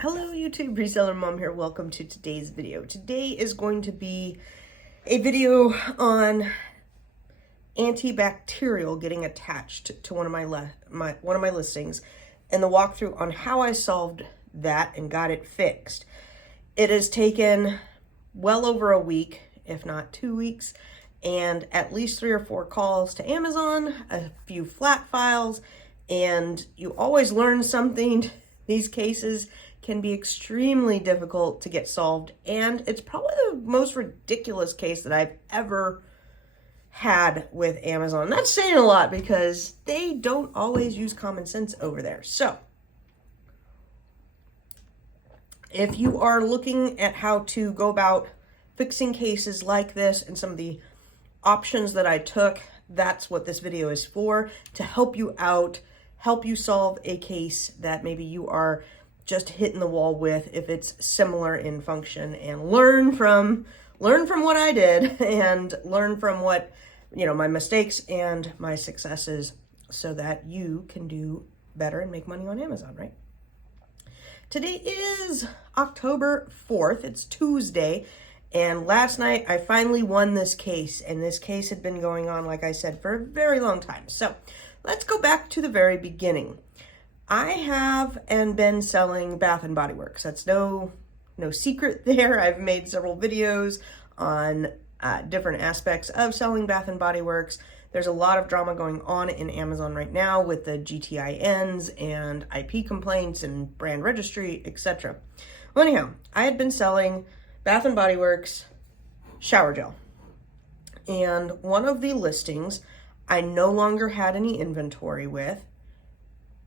Hello YouTube, Reseller Mom here. Welcome to today's video. Today is going to be a video on antibacterial getting attached to one of my listings and the walkthrough on how I solved that and got it fixed. It has taken well over a week, if not 2 weeks, and at least 3 or 4 calls to Amazon, a few flat files, and you always learn something. These cases can be extremely difficult to get solved, and it's probably the most ridiculous case that I've ever had with Amazon. That's saying a lot because they don't always use common sense over there. So if you are looking at how to go about fixing cases like this and some of the options that I took, that's what this video is for, to help you out, help you solve a case that maybe you are just hitting the wall with, if it's similar in function, and learn from what I did and learn from what, my mistakes and my successes, so that you can do better and make money on Amazon, right? Today is October 4th. It's Tuesday. And last night I finally won this case, and this case had been going on, like I said, for a very long time. So let's go back to the very beginning. I have and been selling Bath and Body Works. That's no secret there. I've made several videos on different aspects of selling Bath and Body Works. There's a lot of drama going on in Amazon right now with the GTINs and IP complaints and brand registry, etc. Well, anyhow, I had been selling Bath and Body Works shower gel. And one of the listings I no longer had any inventory with.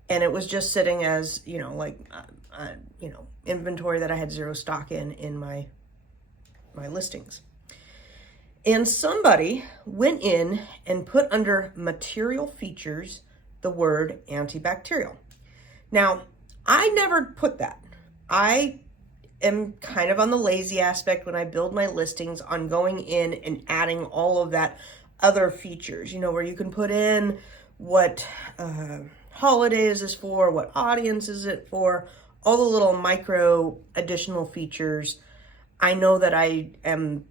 And it was just sitting as, inventory that I had zero stock in my listings. And somebody went in and put under material features the word antibacterial. Now, I never put that. I am kind of on the lazy aspect when I build my listings on going in and adding all of that other features, where you can put in what holidays is for, what audience is it for, all the little micro additional features. I know that I don't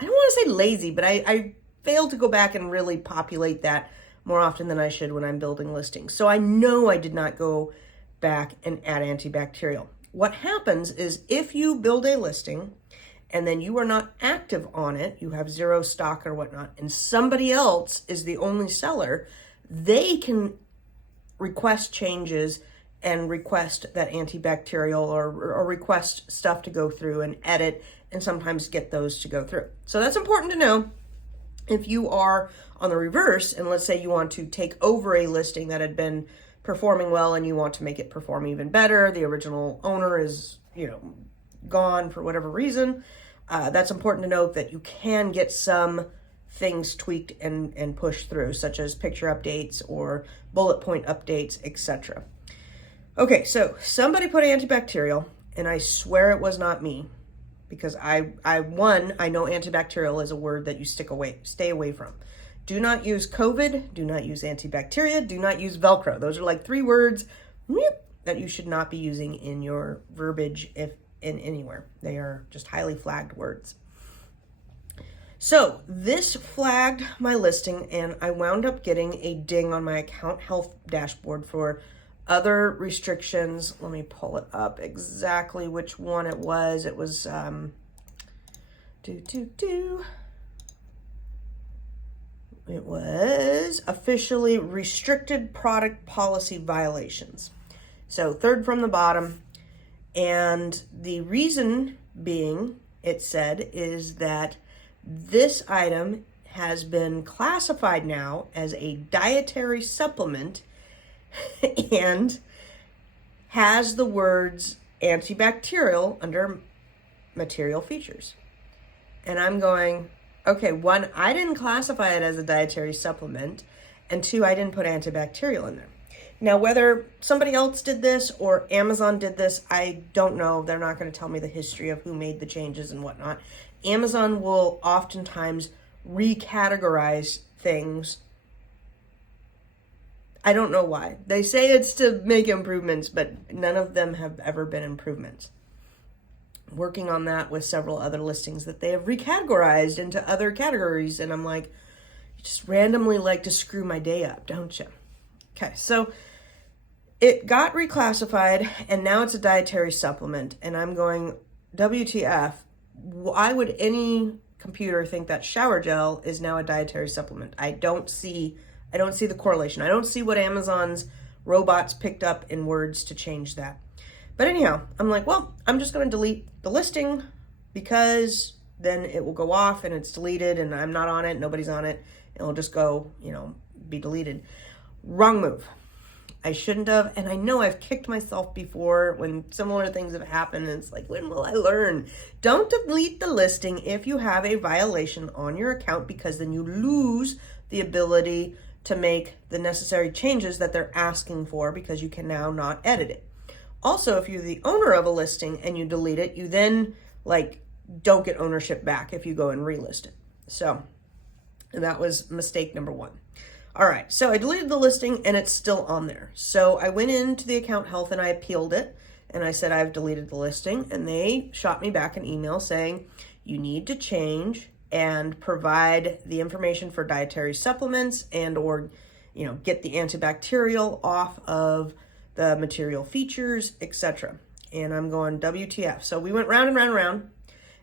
want to say lazy, but I fail to go back and really populate that more often than I should when I'm building listings. So I know I did not go back and add antibacterial. What happens is, if you build a listing and then you are not active on it, you have zero stock or whatnot, and somebody else is the only seller, they can request changes and request that antibacterial or request stuff to go through and edit, and sometimes get those to go through. So that's important to know. If you are on the reverse, and let's say you want to take over a listing that had been performing well and you want to make it perform even better, the original owner is, gone for whatever reason, that's important to note that you can get some things tweaked and pushed through, such as picture updates or bullet point updates, etc. Okay, so somebody put antibacterial, and I swear it was not me, because I know antibacterial is a word that you stay away from. Do not use COVID, do not use antibacteria, do not use Velcro. Those are like 3 words that you should not be using in your verbiage, if in anywhere. They are just highly flagged words. So this flagged my listing, and I wound up getting a ding on my account health dashboard for other restrictions. Let me pull it up exactly which one it was. It was it was officially restricted product policy violations. So 3rd from the bottom, and the reason being, it said, is that this item has been classified now as a dietary supplement and has the words antibacterial under material features. And I'm going, okay, 1, I didn't classify it as a dietary supplement, and 2, I didn't put antibacterial in there. Now, whether somebody else did this or Amazon did this, I don't know. They're not going to tell me the history of who made the changes and whatnot. Amazon will oftentimes recategorize things I don't know why. They say it's to make improvements, but none of them have ever been improvements. Working on that with several other listings that they have recategorized into other categories, and I'm like, you just randomly like to screw my day up, don't you? Okay, so it got reclassified, and now it's a dietary supplement, and I'm going, WTF, why would any computer think that shower gel is now a dietary supplement? I don't see the correlation. I don't see what Amazon's robots picked up in words to change that. But anyhow, I'm like, well, I'm just going to delete the listing because then it will go off and it's deleted and I'm not on it, nobody's on it. It'll just go, be deleted. Wrong move. I shouldn't have, and I know I've kicked myself before when similar things have happened, and it's like, when will I learn? Don't delete the listing if you have a violation on your account, because then you lose the ability to make the necessary changes that they're asking for, because you can now not edit it. Also, if you're the owner of a listing and you delete it, you then don't get ownership back if you go and relist it. So that was mistake number one. All right, so I deleted the listing and it's still on there. So I went into the account health and I appealed it, and I said I've deleted the listing, and they shot me back an email saying you need to change and provide the information for dietary supplements and or get the antibacterial off of the material features, etc. And I'm going, WTF. So we went round and round and round,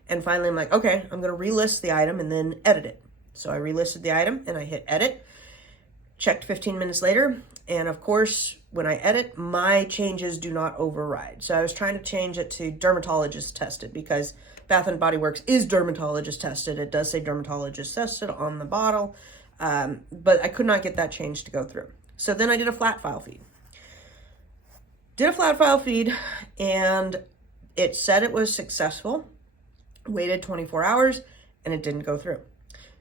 and finally I'm like, okay, I'm going to relist the item and then edit it. So I relisted the item and I hit edit. Checked 15 minutes later, and of course, when I edit, my changes do not override. So I was trying to change it to dermatologist tested, because Bath & Body Works is dermatologist tested. It does say dermatologist tested on the bottle, but I could not get that change to go through. So then I did a flat file feed. And it said it was successful. Waited 24 hours, and it didn't go through.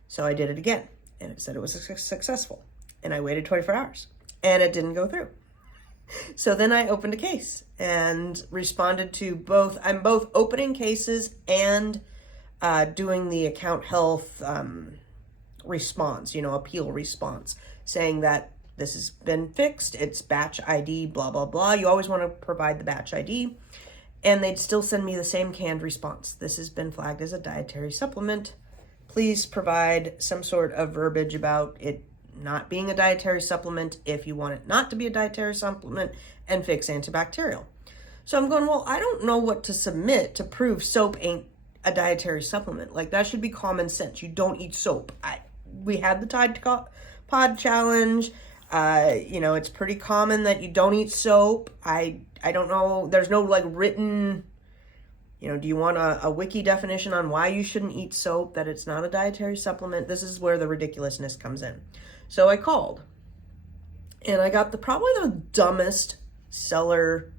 So I did it again, and it said it was successful. And I waited 24 hours and it didn't go through. So then I opened a case and responded to both. I'm both opening cases and doing the account health response, appeal response, saying that this has been fixed. It's batch ID, blah, blah, blah. You always want to provide the batch ID. And they'd still send me the same canned response. This has been flagged as a dietary supplement. Please provide some sort of verbiage about it not being a dietary supplement if you want it not to be a dietary supplement, and fix antibacterial. So I'm going, well, I don't know what to submit to prove soap ain't a dietary supplement. That should be common sense. You don't eat soap. We had the Tide Pod challenge. It's pretty common that you don't eat soap. I don't know. There's no written, do you want a wiki definition on why you shouldn't eat soap, that it's not a dietary supplement? This is where the ridiculousness comes in. So I called, and I got probably the dumbest seller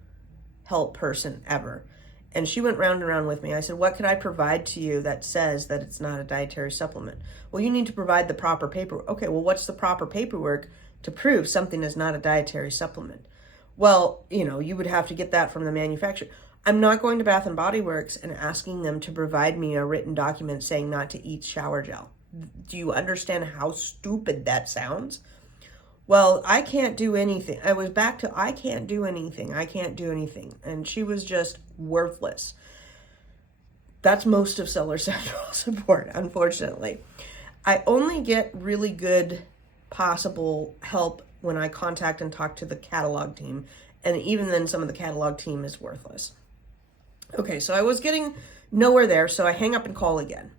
help person ever. And she went round and round with me. I said, what can I provide to you that says that it's not a dietary supplement? Well, you need to provide the proper paperwork. Okay, well, what's the proper paperwork to prove something is not a dietary supplement? Well, you would have to get that from the manufacturer. I'm not going to Bath & Body Works and asking them to provide me a written document saying not to eat shower gel. Do you understand how stupid that sounds? Well, I can't do anything. I was back to, I can't do anything. And she was just worthless. That's most of Seller Central support, unfortunately. I only get really good possible help when I contact and talk to the catalog team. And even then, some of the catalog team is worthless. Okay, so I was getting nowhere there, so I hang up and call again.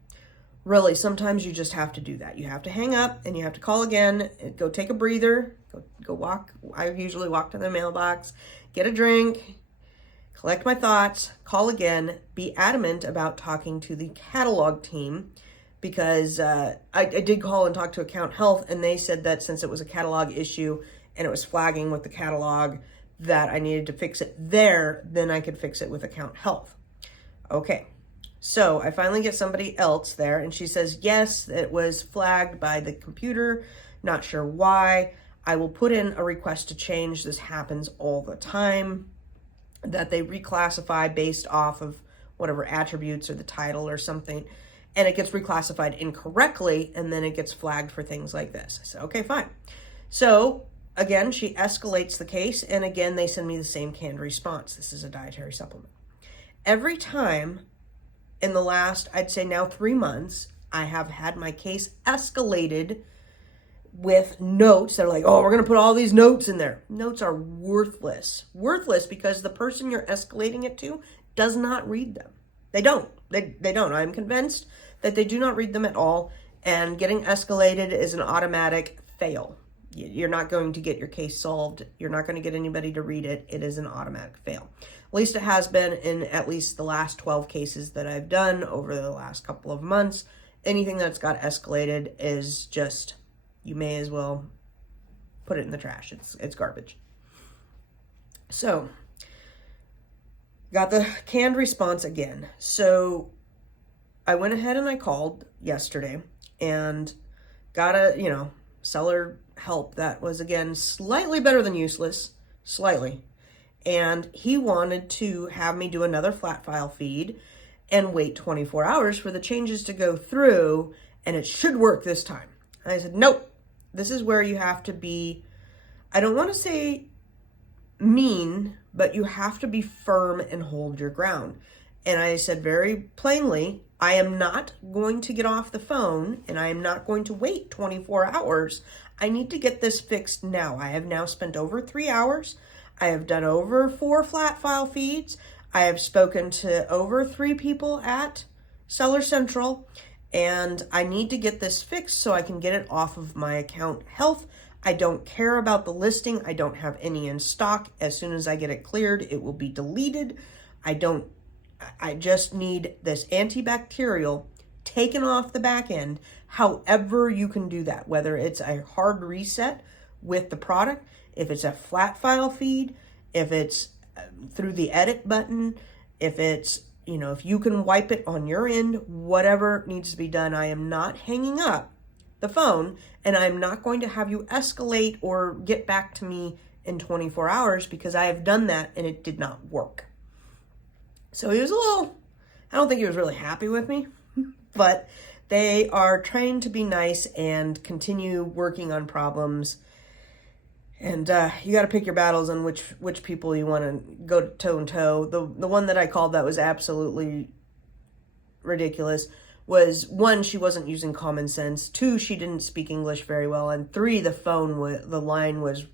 Really, sometimes you just have to do that. You have to hang up and you have to call again, go take a breather, go walk. I usually walk to the mailbox, get a drink, collect my thoughts, call again, be adamant about talking to the catalog team, because I did call and talk to Account Health, and they said that since it was a catalog issue and it was flagging with the catalog that I needed to fix it there, then I could fix it with Account Health. Okay. So I finally get somebody else there, and she says, yes, it was flagged by the computer. Not sure why. I will put in a request to change. This happens all the time, that they reclassify based off of whatever attributes or the title or something, and it gets reclassified incorrectly, and then it gets flagged for things like this. I said, okay, fine. So again, she escalates the case, and again, they send me the same canned response. This is a dietary supplement. Every time in the last, I'd say now 3 months, I have had my case escalated with notes. They're like, oh, we're going to put all these notes in there. Notes are worthless. Worthless because the person you're escalating it to does not read them. They don't. They don't. I'm convinced that they do not read them at all, and getting escalated is an automatic fail. You're not going to get your case solved. You're not going to get anybody to read it. It is an automatic fail. At least it has been in at least the last 12 cases that I've done over the last couple of months. Anything that's got escalated is just, you may as well put it in the trash. It's garbage. So, got the canned response again. So, I went ahead and I called yesterday and got a, seller help that was, again, slightly better than useless. Slightly. And he wanted to have me do another flat file feed and wait 24 hours for the changes to go through, and it should work this time. And I said, nope, this is where you have to be, I don't want to say mean, but you have to be firm and hold your ground. And I said very plainly, I am not going to get off the phone, and I am not going to wait 24 hours. I need to get this fixed now. I have now spent over 3 hours. I have done over 4 flat file feeds. I have spoken to over 3 people at Seller Central, and I need to get this fixed so I can get it off of my account health. I don't care about the listing. I don't have any in stock. As soon as I get it cleared, it will be deleted. I just need this antibacterial taken off the back end, however you can do that, whether it's a hard reset with the product, if it's a flat file feed, if it's through the edit button, if it's, if you can wipe it on your end, whatever needs to be done. I am not hanging up the phone, and I'm not going to have you escalate or get back to me in 24 hours because I have done that and it did not work. So he was I don't think he was really happy with me, but they are trained to be nice and continue working on problems. And you got to pick your battles on which people you want to go toe and toe. The one that I called that was absolutely ridiculous was, 1, she wasn't using common sense. 2, she didn't speak English very well. And 3, the line was.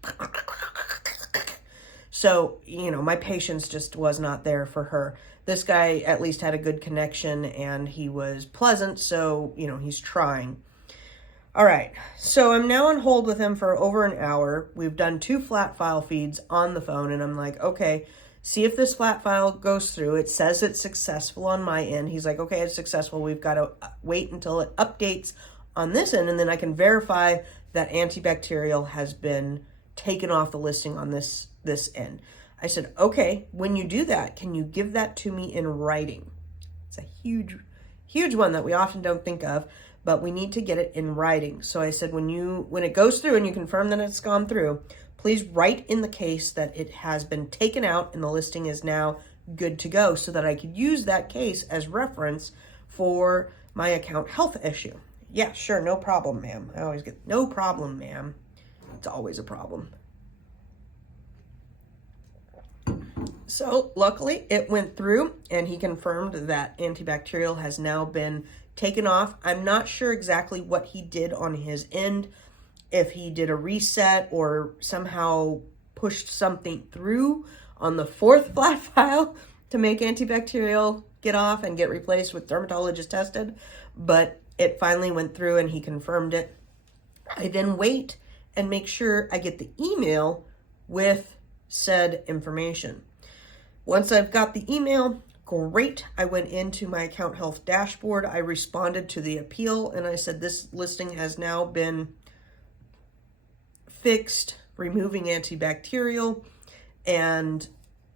So, my patience just was not there for her. This guy at least had a good connection and he was pleasant. So, he's trying. All right, so I'm now on hold with him for over an hour. We've done 2 flat file feeds on the phone, and I'm like, okay, see if this flat file goes through. It says it's successful on my end. He's like, okay, it's successful. We've got to wait until it updates on this end, and then I can verify that antibacterial has been taken off the listing on this end. I said, okay, when you do that, can you give that to me in writing? It's a huge, huge one that we often don't think of, but we need to get it in writing. So I said, when it goes through and you confirm that it's gone through, please write in the case that it has been taken out and the listing is now good to go, so that I could use that case as reference for my account health issue. Yeah, sure, no problem, ma'am. I always get, no problem, ma'am. It's always a problem. So luckily it went through and he confirmed that antibacterial has now been taken off. I'm not sure exactly what he did on his end, if he did a reset or somehow pushed something through on the 4th flat file to make antibacterial get off and get replaced with dermatologist tested, but it finally went through and he confirmed it. I then wait and make sure I get the email with said information. Once I've got the email, great. I went into my account health dashboard. I responded to the appeal and I said, this listing has now been fixed, removing antibacterial, and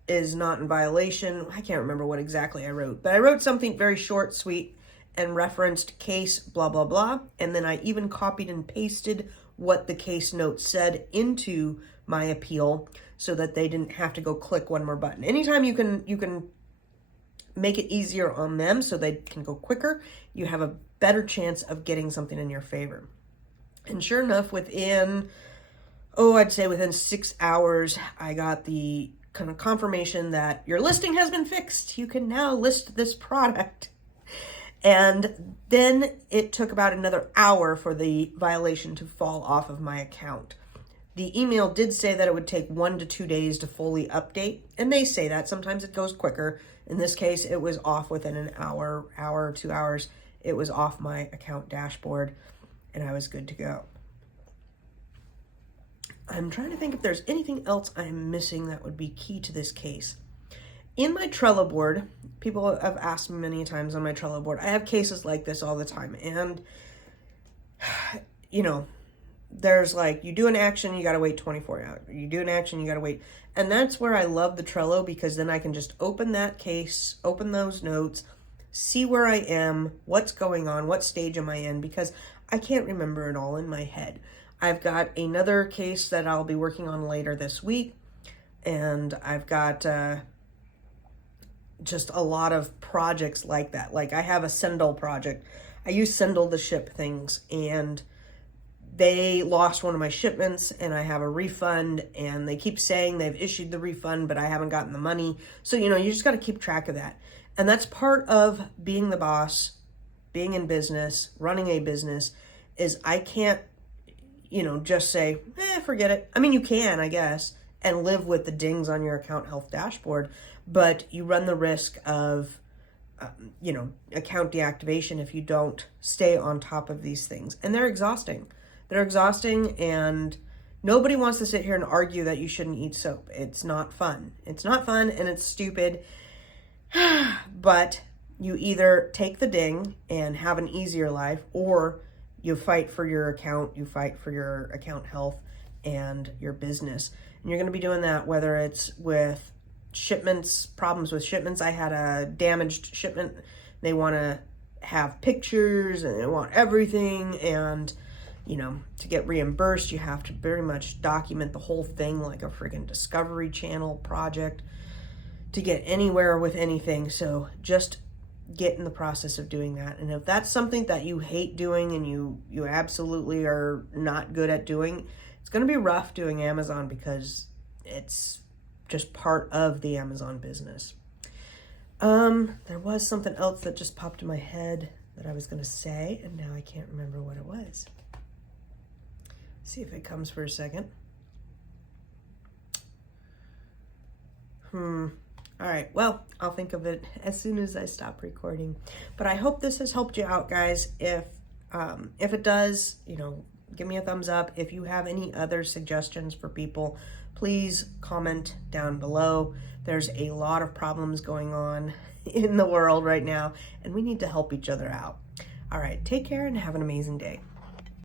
is not in violation. I can't remember what exactly I wrote, but I wrote something very short, sweet, and referenced case blah, blah, blah. And then I even copied and pasted what the case note said into my appeal so that they didn't have to go click one more button. Anytime you can make it easier on them so they can go quicker, you have a better chance of getting something in your favor. And sure enough, within I'd say within 6 hours, I got the kind of confirmation that your listing has been fixed. You can now list this product. And then it took about another hour for the violation to fall off of my account. The email did say that it would take 1 to 2 days to fully update, and they say that. Sometimes it goes quicker. In this case, it was off within an hour, 2 hours. It was off my account dashboard, and I was good to go. I'm trying to think if there's anything else I'm missing that would be key to this case. In my Trello board, people have asked me many times on my Trello board, I have cases like this all the time. And, you know, there's like, you do an action, you got to wait 24 hours. You do an action, you got to wait. And that's where I love the Trello, because then I can just open that case, open those notes, see where I am, what's going on, what stage am I in, because I can't remember it all in my head. I've got another case that I'll be working on later this week, and I've got just a lot of projects like that. Like I have a Sendle project. I use Sendle to ship things, and they lost one of my shipments, and I have a refund, and they keep saying they've issued the refund, but I haven't gotten the money. So, you know, you just got to keep track of that. And that's part of being the boss, being in business, running a business, is I can't, you know, just say, forget it. I mean, you can, I guess, and live with the dings on your account health dashboard, but you run the risk of, you know, account deactivation if you don't stay on top of these things. And they're exhausting. They're exhausting, and nobody wants to sit here and argue that you shouldn't eat soap. It's not fun. It's not fun, and it's stupid. But you either take the ding and have an easier life, or you fight for your account, you fight for your account health and your business. And you're going to be doing that whether it's with shipments, problems with shipments. I had a damaged shipment. They want to have pictures and they want everything. And, you know, to get reimbursed, you have to very much document the whole thing like a friggin' Discovery Channel project to get anywhere with anything. So just get in the process of doing that. And if that's something that you hate doing and you absolutely are not good at doing, it's going to be rough doing Amazon, because it's just part of the Amazon business. There was something else that just popped in my head that I was going to say, and now I can't remember what it was. See if it comes for a second. All right, well, I'll think of it as soon as I stop recording. But I hope this has helped you out, guys. If it does, you know, give me a thumbs up. If you have any other suggestions for people, please comment down below. There's a lot of problems going on in the world right now, and we need to help each other out. All right, take care and have an amazing day.